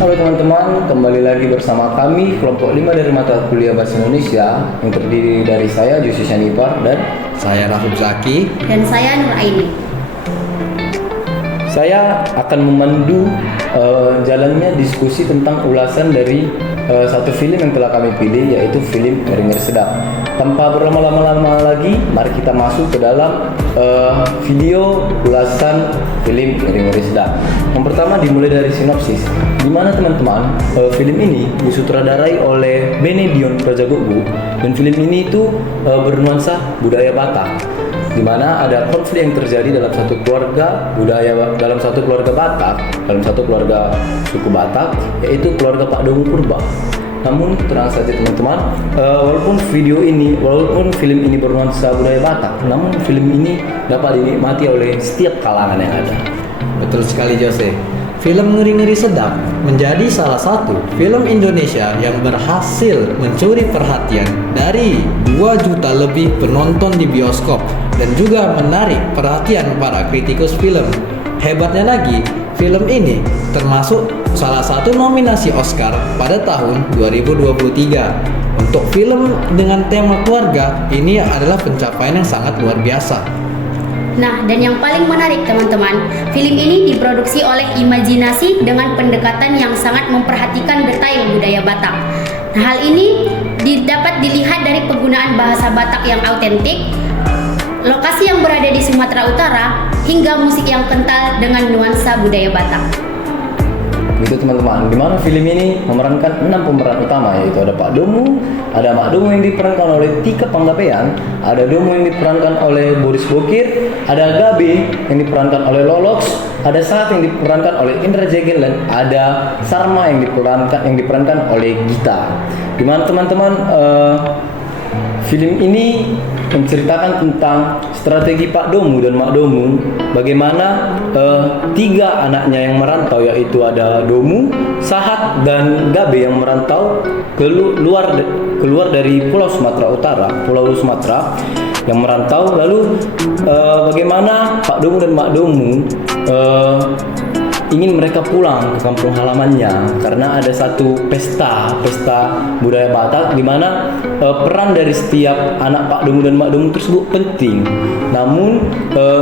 Halo teman-teman, kembali lagi bersama kami kelompok 5 dari mata kuliah Bahasa Indonesia yang terdiri dari saya Josi Shanipar dan Saya Rafif Zaki. Dan saya Nur Aini. saya akan memandu jalannya diskusi tentang ulasan dari satu film yang telah kami pilih, yaitu film Ngeri-Ngeri Sedap. Tanpa berlama-lama lagi, mari kita masuk ke dalam video ulasan film Ngeri-Ngeri Sedap. Yang pertama dimulai dari sinopsis, di mana teman-teman film ini disutradarai oleh Benedion Prajagogu, dan film ini itu bernuansa budaya Batak, di mana ada konflik yang terjadi dalam satu keluarga dalam satu keluarga Batak, dalam satu keluarga suku Batak, yaitu keluarga Pak Domu Purba. Namun tenang saja teman-teman, walaupun film ini bernuansa budaya Batak, namun film ini dapat dinikmati oleh setiap kalangan yang ada. Betul sekali Jose. Film Ngeri-Ngeri Sedap menjadi salah satu film Indonesia yang berhasil mencuri perhatian dari 2 juta lebih penonton di bioskop dan juga menarik perhatian para kritikus film. Hebatnya lagi, film ini termasuk salah satu nominasi Oscar pada tahun 2023. Untuk film dengan tema keluarga, ini adalah pencapaian yang sangat luar biasa. Nah, dan yang paling menarik teman-teman, film ini diproduksi oleh Imajinasi dengan pendekatan yang sangat memperhatikan detail budaya Batak. Nah, hal ini dapat dilihat dari penggunaan bahasa Batak yang autentik, lokasi yang berada di Sumatera Utara, hingga musik yang kental dengan nuansa budaya Batak. Gitu teman-teman, di mana film ini memerankan 6 pemeran utama, yaitu ada Pak Domu, ada Mak Domu yang diperankan oleh Tika Panggabean, ada Domu yang diperankan oleh Boris Bokir, ada Gabe yang diperankan oleh Lolox, ada Saat yang diperankan oleh Indra Jegel, dan ada Sarma yang diperankan oleh Gita. Di mana teman-teman, film ini menceritakan tentang strategi Pak Domu dan Mak Domu, bagaimana 3 anaknya yang merantau, yaitu ada Domu, Sahat, dan Gabe yang merantau keluar dari Pulau Sumatera Utara, Pulau Sumatera yang merantau. Lalu bagaimana Pak Domu dan Mak Domu ingin mereka pulang ke kampung halamannya karena ada satu pesta budaya Batak, di mana peran dari setiap anak Pak Domu dan Mak Domu tersebut penting. Namun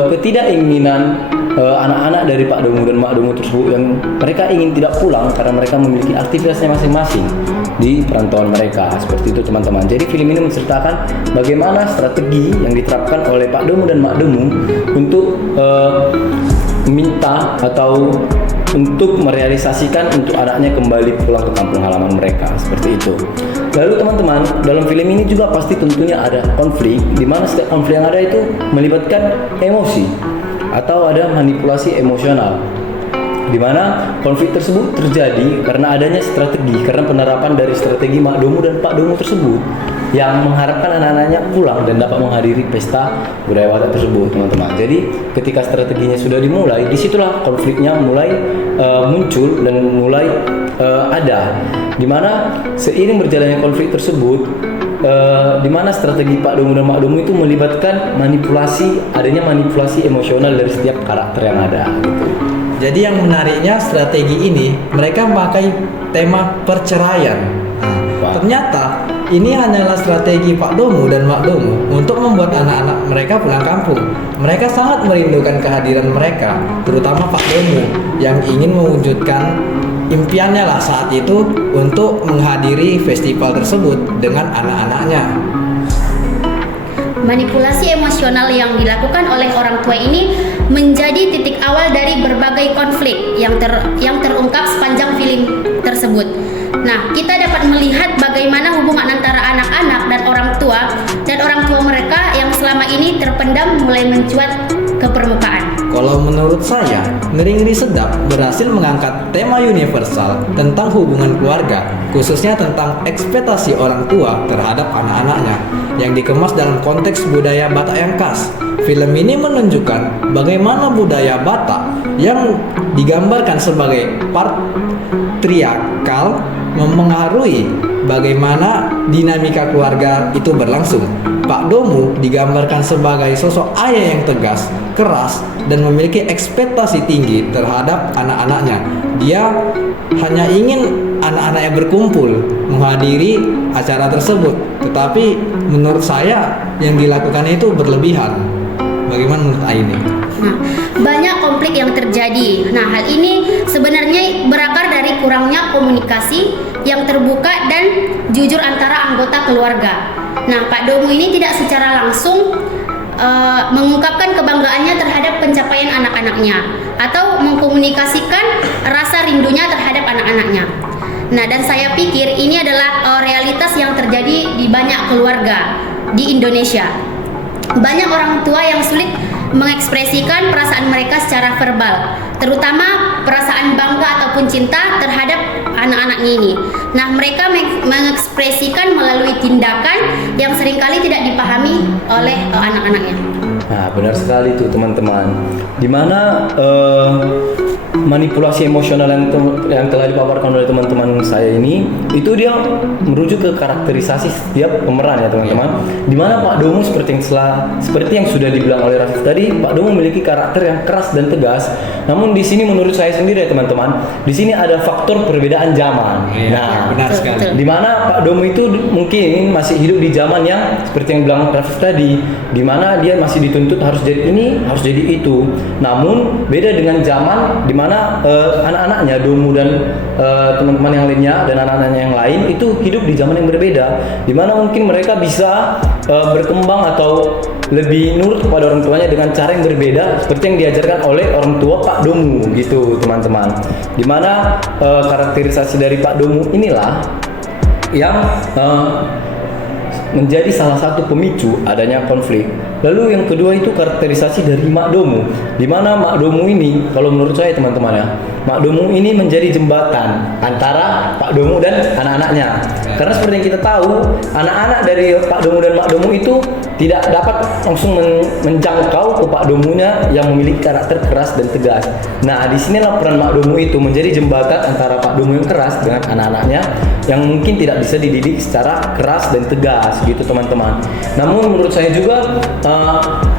ketidakinginan anak-anak dari Pak Domu dan Mak Domu tersebut, yang mereka ingin tidak pulang karena mereka memiliki aktivitasnya masing-masing di perantauan mereka. Seperti itu teman-teman. Jadi film ini menceritakan bagaimana strategi yang diterapkan oleh Pak Domu dan Mak Domu untuk meminta atau untuk merealisasikan untuk anaknya kembali pulang ke kampung halaman mereka, seperti itu. Lalu teman-teman, dalam film ini juga pasti tentunya ada konflik, di mana setiap konflik yang ada itu melibatkan emosi atau ada manipulasi emosional, di mana konflik tersebut terjadi karena adanya strategi, karena penerapan dari strategi Mak Domu dan Pak Domu tersebut yang mengharapkan anak-anaknya pulang dan dapat menghadiri pesta budaya Batak tersebut, teman-teman. Jadi ketika strateginya sudah dimulai, disitulah konfliknya mulai muncul dan mulai ada, dimana seiring berjalannya konflik tersebut, dimana strategi Pak Domu dan Mak Domu itu melibatkan adanya manipulasi emosional dari setiap karakter yang ada, gitu. Jadi yang menariknya, strategi ini mereka memakai tema perceraian. Ternyata ini hanyalah strategi Pak Domu dan Mak Domu untuk membuat anak-anak mereka pulang kampung. Mereka sangat merindukan kehadiran mereka, terutama Pak Domu yang ingin mewujudkan impiannya lah saat itu untuk menghadiri festival tersebut dengan anak-anaknya. Manipulasi emosional yang dilakukan oleh orang tua ini menjadi titik awal dari berbagai konflik yang terungkap sepanjang film tersebut. Nah, kita dapat melihat bagaimana hubungan antara anak-anak dan orang tua mereka yang selama ini terpendam mulai mencuat ke permukaan. Kalau menurut saya, Ngeri-Ngeri Sedap berhasil mengangkat tema universal tentang hubungan keluarga, khususnya tentang ekspektasi orang tua terhadap anak-anaknya, yang dikemas dalam konteks budaya Batak yang khas. Film ini menunjukkan bagaimana budaya Batak yang digambarkan sebagai patriarkal mempengaruhi bagaimana dinamika keluarga itu berlangsung. Pak Domu digambarkan sebagai sosok ayah yang tegas, keras, dan memiliki ekspektasi tinggi terhadap anak-anaknya. Dia hanya ingin anak-anaknya berkumpul menghadiri acara tersebut, tetapi menurut saya yang dilakukan itu berlebihan. Bagaimana menurut Aini? Nah, banyak konflik yang terjadi. Nah, hal ini sebenarnya berakar dari kurangnya komunikasi yang terbuka dan jujur antara anggota keluarga. Nah, Pak Domu ini tidak secara langsung mengungkapkan kebanggaannya terhadap pencapaian anak-anaknya atau mengkomunikasikan rasa rindunya terhadap anak-anaknya. Nah, dan saya pikir ini adalah realitas yang terjadi di banyak keluarga di Indonesia. Banyak orang tua yang sulit mengekspresikan perasaan mereka secara verbal, terutama perasaan bangga ataupun cinta terhadap anak-anaknya ini. Nah, mereka mengekspresikan melalui tindakan yang seringkali tidak dipahami oleh anak-anaknya. Nah, benar sekali itu teman-teman. Dimana manipulasi emosional yang telah dipaparkan oleh teman-teman saya ini, itu dia merujuk ke karakterisasi setiap pemeran ya teman-teman. Dimana Pak Domu seperti yang sudah dibilang oleh Rafif tadi, Pak Domu memiliki karakter yang keras dan tegas. Namun di sini menurut saya sendiri ya teman-teman, di sini ada faktor perbedaan zaman. Nah, benar sekali. Dimana Pak Domu itu mungkin masih hidup di zaman yang seperti yang bilang Rafif tadi, dimana dia masih dituntut harus jadi ini, harus jadi itu. Namun beda dengan zaman dimana anak-anaknya Domu dan teman-teman yang lainnya dan anak-anaknya yang lain itu hidup di zaman yang berbeda, dimana mungkin mereka bisa berkembang atau lebih nurut kepada orang tuanya dengan cara yang berbeda seperti yang diajarkan oleh orang tua Pak Domu gitu teman-teman. Dimana karakterisasi dari Pak Domu inilah yang menjadi salah satu pemicu adanya konflik. Lalu yang kedua itu karakterisasi dari Mak Domu, di mana Mak Domu ini kalau menurut saya teman-teman ya, Mak Domu ini menjadi jembatan antara Pak Domu dan anak-anaknya. Karena seperti yang kita tahu, anak-anak dari Pak Domu dan Mak Domu itu tidak dapat langsung menjangkau ke Pak Domunya yang memiliki karakter keras dan tegas. Nah, di sinilah peran Mak Domu itu menjadi jembatan antara Pak Domu yang keras dengan anak-anaknya yang mungkin tidak bisa dididik secara keras dan tegas gitu teman-teman. Namun menurut saya juga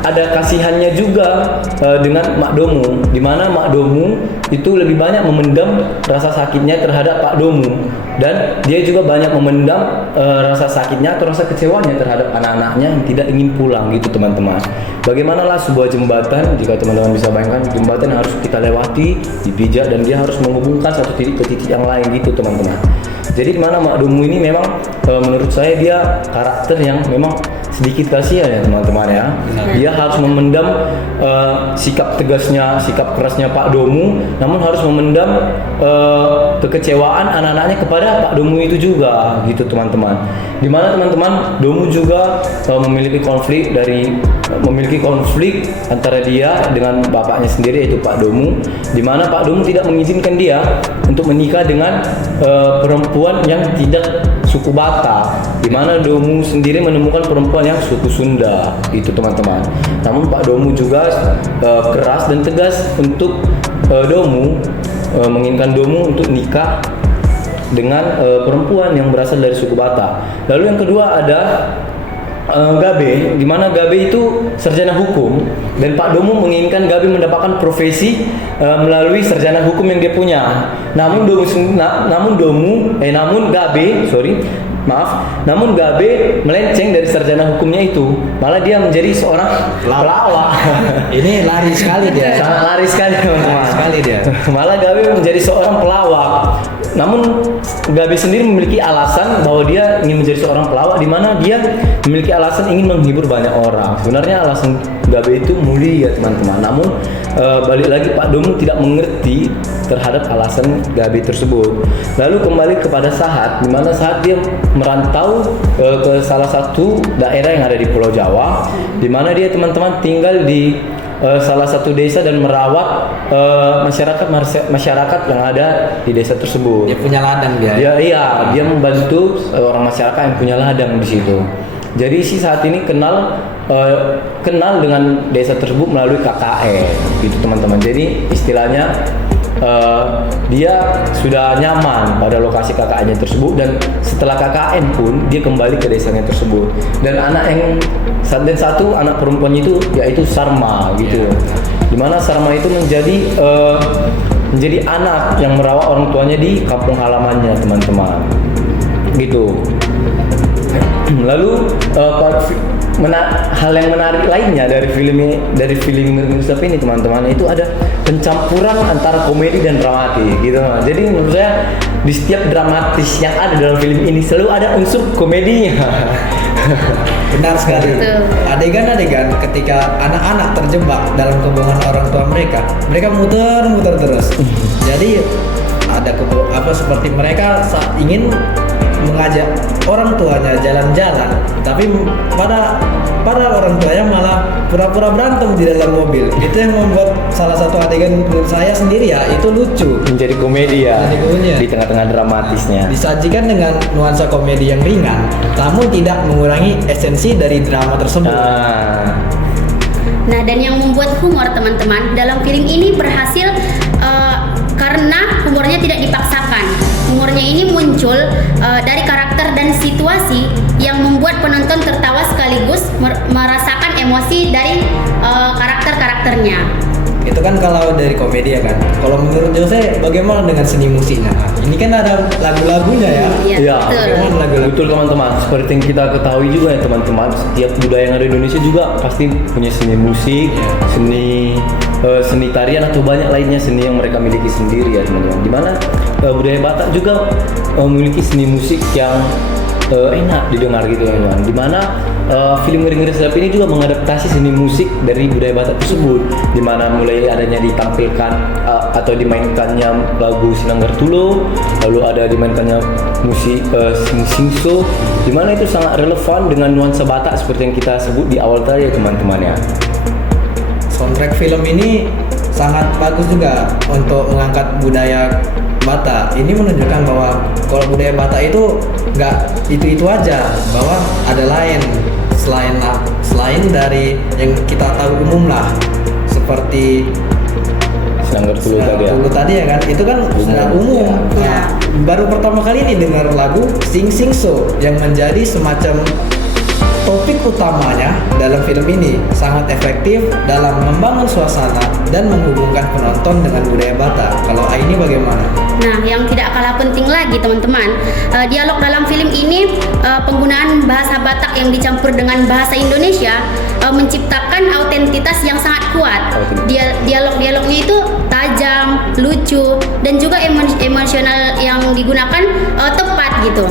ada kasihannya juga dengan Mak Domu, di mana Mak Domu itu lebih banyak memendam rasa sakitnya terhadap Pak Domu, dan dia juga banyak memendam rasa sakitnya atau rasa kecewanya terhadap anak-anaknya yang tidak ingin pulang gitu teman-teman. Bagaimanalah sebuah jembatan, jika teman-teman bisa bayangkan jembatan harus kita lewati, dipijak, dan dia harus menghubungkan satu titik ke titik yang lain gitu teman-teman. Jadi di mana Mak Domu ini memang menurut saya dia karakter yang memang sedikit kasihan ya teman-teman ya. Dia harus memendam sikap tegasnya, sikap kerasnya Pak Domu, namun harus memendam kekecewaan anak-anaknya kepada Pak Domu itu juga gitu teman-teman. Dimana teman-teman Domu juga memiliki konflik antara dia dengan bapaknya sendiri yaitu Pak Domu, dimana Pak Domu tidak mengizinkan dia untuk menikah dengan perempuan yang tidak suku Batak, dimana Domu sendiri menemukan perempuan yang suku Sunda itu teman-teman. Namun Pak Domu juga keras dan tegas untuk Domu, menginginkan Domu untuk nikah dengan perempuan yang berasal dari suku Batak. Lalu yang kedua ada Gabe, di mana Gabe itu sarjana hukum, dan Pak Domu menginginkan Gabe mendapatkan profesi melalui sarjana hukum yang dia punya. Namun Gabe melenceng dari sarjana hukumnya itu, malah dia menjadi seorang pelawak. Ini lari sekali dia. Sangat lari sekali teman-teman. Sekali dia. Malah Gabe menjadi seorang pelawak. Namun Gabe sendiri memiliki alasan bahwa dia ingin menjadi seorang pelawak, di mana dia memiliki alasan ingin menghibur banyak orang. Sebenarnya alasan Gabe itu mulia teman-teman. Namun balik lagi Pak Domu tidak mengerti terhadap alasan Gabe tersebut. Lalu kembali kepada Sahat, di mana Sahat dia merantau ke salah satu daerah yang ada di Pulau Jawa, di mana dia teman-teman tinggal di salah satu desa dan merawat masyarakat yang ada di desa tersebut. Dia punya ladang dia. Dia membantu orang masyarakat yang punya ladang di situ. Jadi si Sahat ini kenal dengan desa tersebut melalui KKN gitu teman-teman. Jadi istilahnya dia sudah nyaman pada lokasi KKN tersebut, dan setelah KKN pun dia kembali ke desanya tersebut. Dan satu anak perempuannya itu yaitu Sarma gitu. Dimana Sarma itu menjadi anak yang merawat orang tuanya di kampung halamannya, teman-teman. Gitu. Lalu hal yang menarik lainnya dari film Mirsap ini, teman-teman, itu ada pencampuran antara komedi dan dramatis gitu. Jadi menurut saya di setiap dramatis yang ada dalam film ini selalu ada unsur komedinya. Benar sekali. Adegan-adegan ketika anak-anak terjebak dalam kebohongan orang tua mereka muter terus. Jadi ada seperti mereka ingin mengajak orang tuanya jalan-jalan, tapi pada orang tuanya malah pura-pura berantem di dalam mobil. Itu yang membuat salah satu adegan menurut saya sendiri ya itu lucu, menjadi komedi ya di tengah-tengah dramatisnya. Disajikan dengan nuansa komedi yang ringan, namun tidak mengurangi esensi dari drama tersebut. Nah, dan yang membuat humor, teman-teman, dalam film ini berhasil karena humornya tidak dipaksakan. Humornya ini muncul dari karakter dan situasi yang membuat penonton tertawa sekaligus merasakan emosi dari karakter-karakternya. Itu kan kalau dari komedi ya kan. Kalau menurut Jose bagaimana dengan seni musiknya? Ini kan ada lagu-lagunya ya. Iya, betul teman-teman. Seperti yang kita ketahui juga ya teman-teman, setiap budaya yang ada di Indonesia juga pasti punya seni musik, seni tarian atau banyak lainnya seni yang mereka miliki sendiri ya teman-teman. Dimana budaya Batak juga memiliki seni musik yang enak didengar gitu ya teman-teman. Dimana film Ngeri-Ngeri Sedap ini juga mengadaptasi seni musik dari budaya Batak tersebut, dimana mulai adanya ditampilkan atau dimainkannya lagu Sinanggar Tulo, lalu ada dimainkannya musik sing-singso, dimana itu sangat relevan dengan nuansa Batak seperti yang kita sebut di awal tadi ya teman-teman ya. Soundtrack film ini sangat bagus juga untuk mengangkat budaya Batak. Ini menunjukkan bahwa kalau budaya Batak itu nggak itu aja, bahwa ada lain selain dari yang kita tahu umum lah, seperti Sinanggar Tulo tadi ya kan, itu kan sudah umum. Ya. Baru pertama kali ini dengar lagu Sing Sing So yang menjadi semacam topik utamanya dalam film ini, sangat efektif dalam membangun suasana dan menghubungkan penonton dengan budaya Batak. Kalau ini bagaimana? Nah, yang tidak kalah penting lagi teman-teman, dialog dalam film ini, penggunaan bahasa Batak yang dicampur dengan bahasa Indonesia menciptakan autentitas yang sangat kuat. Dialog-dialognya itu tajam, lucu, dan juga emosional yang digunakan tepat gitu.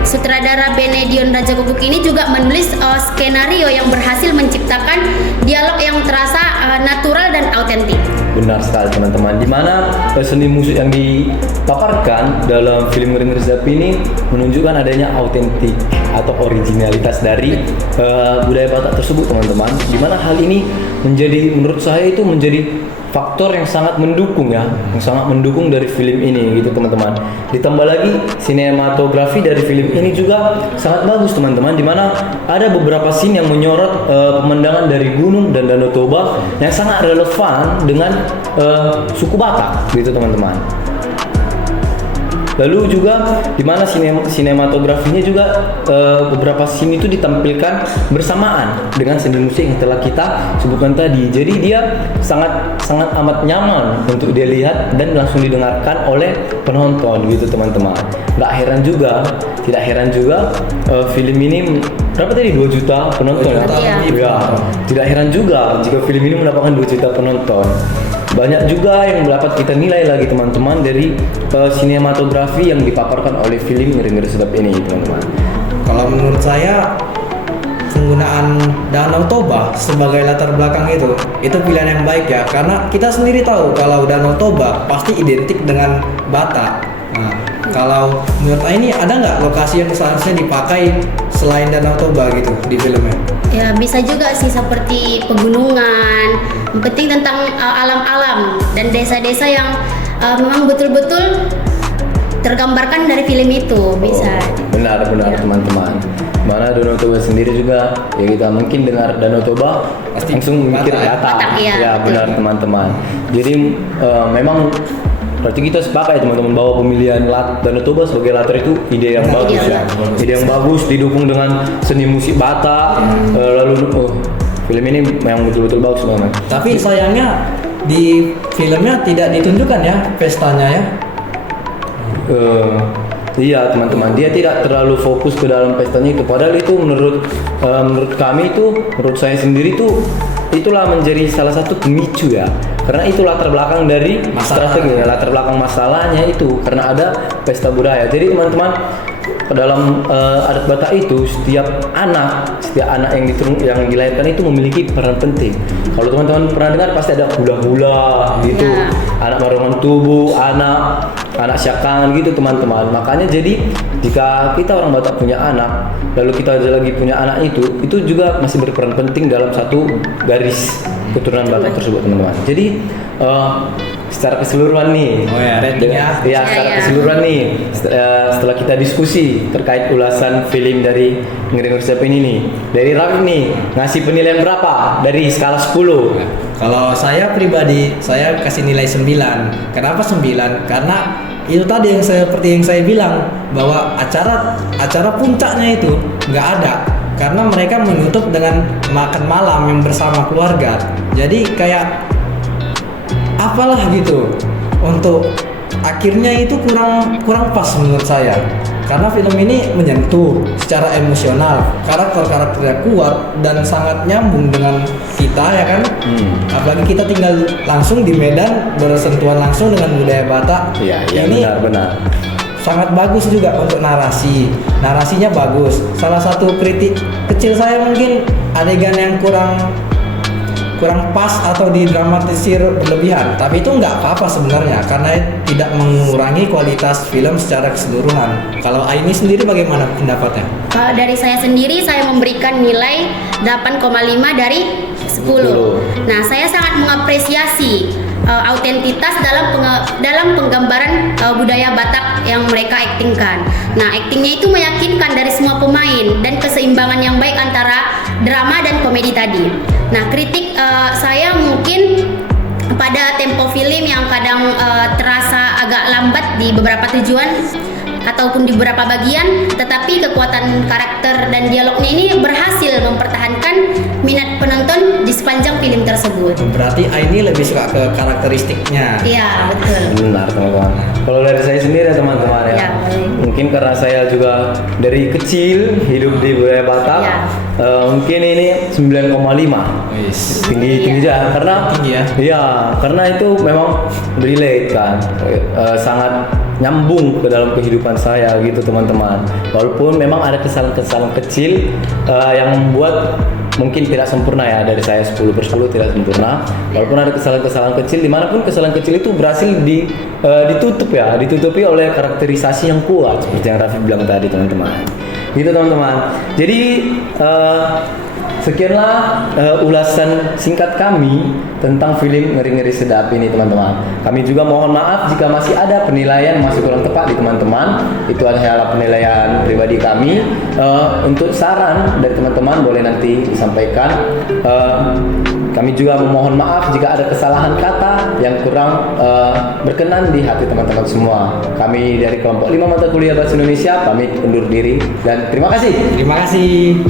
Sutradara Benedion Rajaguguk ini juga menulis skenario yang berhasil menciptakan dialog yang terasa natural dan autentik. Benar sekali teman-teman, dimana seni musik yang dipaparkan dalam film Ngeri-Ngeri Sedap ini menunjukkan adanya autentik atau originalitas dari budaya Batak tersebut teman-teman, dimana hal ini menurut saya itu menjadi faktor yang sangat mendukung ya, yang sangat mendukung dari film ini gitu teman-teman. Ditambah lagi sinematografi dari film ini juga sangat bagus teman-teman, dimana ada beberapa scene yang menyorot pemandangan dari gunung dan Danau Toba yang sangat relevan dengan suku Batak gitu teman-teman. Lalu juga di mana sinematografinya juga beberapa scene itu ditampilkan bersamaan dengan seni musik yang telah kita sebutkan tadi. Jadi dia sangat amat nyaman untuk dia lihat dan langsung didengarkan oleh penonton gitu teman-teman. Tidak heran juga film ini berapa tadi 2 juta penonton ya? Ya. Tidak heran juga jika film ini mendapatkan 2 juta penonton. Banyak juga yang dapat kita nilai lagi teman-teman dari sinematografi yang dipaparkan oleh film Ngeri-Ngeri Sedap ini teman-teman. Kalau menurut saya penggunaan Danau Toba sebagai latar belakang itu pilihan yang baik ya, karena kita sendiri tahu kalau Danau Toba pasti identik dengan Batak. Nah, kalau menurut ini ada nggak lokasi yang seharusnya dipakai selain Danau Toba gitu di filmnya? Ya bisa juga sih seperti pegunungan, yang penting tentang alam-alam dan desa-desa yang memang betul-betul tergambarkan dari film itu bisa. Benar teman-teman. Mana Danau Toba sendiri juga ya kita mungkin dengar Danau Toba Pasti langsung mikir Batak ya? Batak. Batak, iya, Ya betul. benar teman-teman. Jadi memang berarti kita sepakat ya teman-teman bahwa pemilihan Danau Toba sebagai latar itu ide yang bagus ya. Ide yang bagus didukung dengan seni musik Batak. Lalu film ini memang betul-betul bagus banget. Tapi sayangnya di filmnya tidak ditunjukkan ya pestanya ya. Iya teman-teman, dia tidak terlalu fokus ke dalam pestanya itu. Padahal itu menurut kami itu, menurut saya sendiri tuh itulah menjadi salah satu pemicu ya. Karena itu latar belakang dari Masalah. strategi, latar belakang masalahnya itu karena ada pesta budaya. Jadi teman-teman dalam adat Batak itu setiap anak yang dilahirkan itu memiliki peran penting. Kalau teman-teman pernah dengar pasti ada hula-hula gitu, Ya. anak barongan tubuh, anak syakangan gitu teman-teman. Makanya jadi jika kita orang Batak punya anak, lalu kita lagi punya anak itu juga masih berperan penting dalam satu garis keturunan Batak tersebut teman-teman. Jadi secara keseluruhan nih, Oh ya, rating ya. Ya, secara Ya. keseluruhan nih, setelah kita diskusi terkait ulasan film dari Ngeri-Ngeri Sedap ini nih, dari Rafif nih, ngasih penilaian berapa dari skala 10? Kalau saya pribadi, saya kasih nilai 9. Kenapa 9? Karena itu tadi seperti yang saya bilang bahwa acara puncaknya itu nggak ada karena mereka menutup dengan makan malam yang bersama keluarga. Jadi kayak apalah gitu untuk akhirnya itu kurang pas menurut saya. Karena film ini menyentuh secara emosional, karakternya kuat dan sangat nyambung dengan kita ya kan. Apalagi kita tinggal langsung di Medan, bersentuhan langsung dengan budaya Batak. Iya, Ini benar. sangat bagus juga untuk narasinya bagus. Salah satu kritik kecil saya mungkin adegan yang kurang pas atau didramatisir berlebihan, tapi itu nggak apa-apa sebenarnya karena tidak mengurangi kualitas film secara keseluruhan. Kalau Aini sendiri bagaimana pendapatnya? Kalau dari saya sendiri, saya memberikan nilai 8,5 dari 10. Nah, saya sangat mengapresiasi autentitas dalam penggambaran budaya Batak yang mereka aktingkan. Nah, aktingnya itu meyakinkan dari semua pemain dan keseimbangan yang baik antara drama dan komedi tadi. Nah, kritik saya mungkin pada tempo film yang kadang terasa agak lambat di beberapa tujuan ataupun di beberapa bagian, tetapi kekuatan karakter dan dialognya ini berhasil mempertahankan minat penonton di sepanjang film tersebut. Berarti Aini lebih suka ke karakteristiknya. Iya, betul. Benar teman-teman. Kalau dari saya sendiri ya teman-teman ya, Ya, baik. mungkin karena saya juga dari kecil hidup di budaya Batak, Ya. mungkin ini 9,5. Wis. Tinggi aja karena Tinggi ya? Iya, karena itu memang relate kan, sangat nyambung ke dalam kehidupan saya gitu teman-teman. Walaupun memang ada kesalahan-kesalahan kecil yang membuat mungkin tidak sempurna ya, dari saya 10/10 tidak sempurna. Walaupun ada kesalahan-kesalahan kecil, dimanapun kesalahan kecil itu berhasil ditutupi oleh karakterisasi yang kuat seperti yang Raffi bilang tadi teman-teman. Gitu teman-teman. Jadi sekianlah ulasan singkat kami tentang film Ngeri-Ngeri Sedap ini teman-teman. Kami juga mohon maaf jika masih ada penilaian masih kurang tepat di teman-teman. Itu adalah penilaian pribadi kami. Untuk saran dari teman-teman boleh nanti disampaikan. Kami juga memohon maaf jika ada kesalahan kata yang kurang berkenan di hati teman-teman semua. Kami dari kelompok 5 Mata Kuliah Bahasa Indonesia pamit undur diri dan terima kasih. Terima kasih.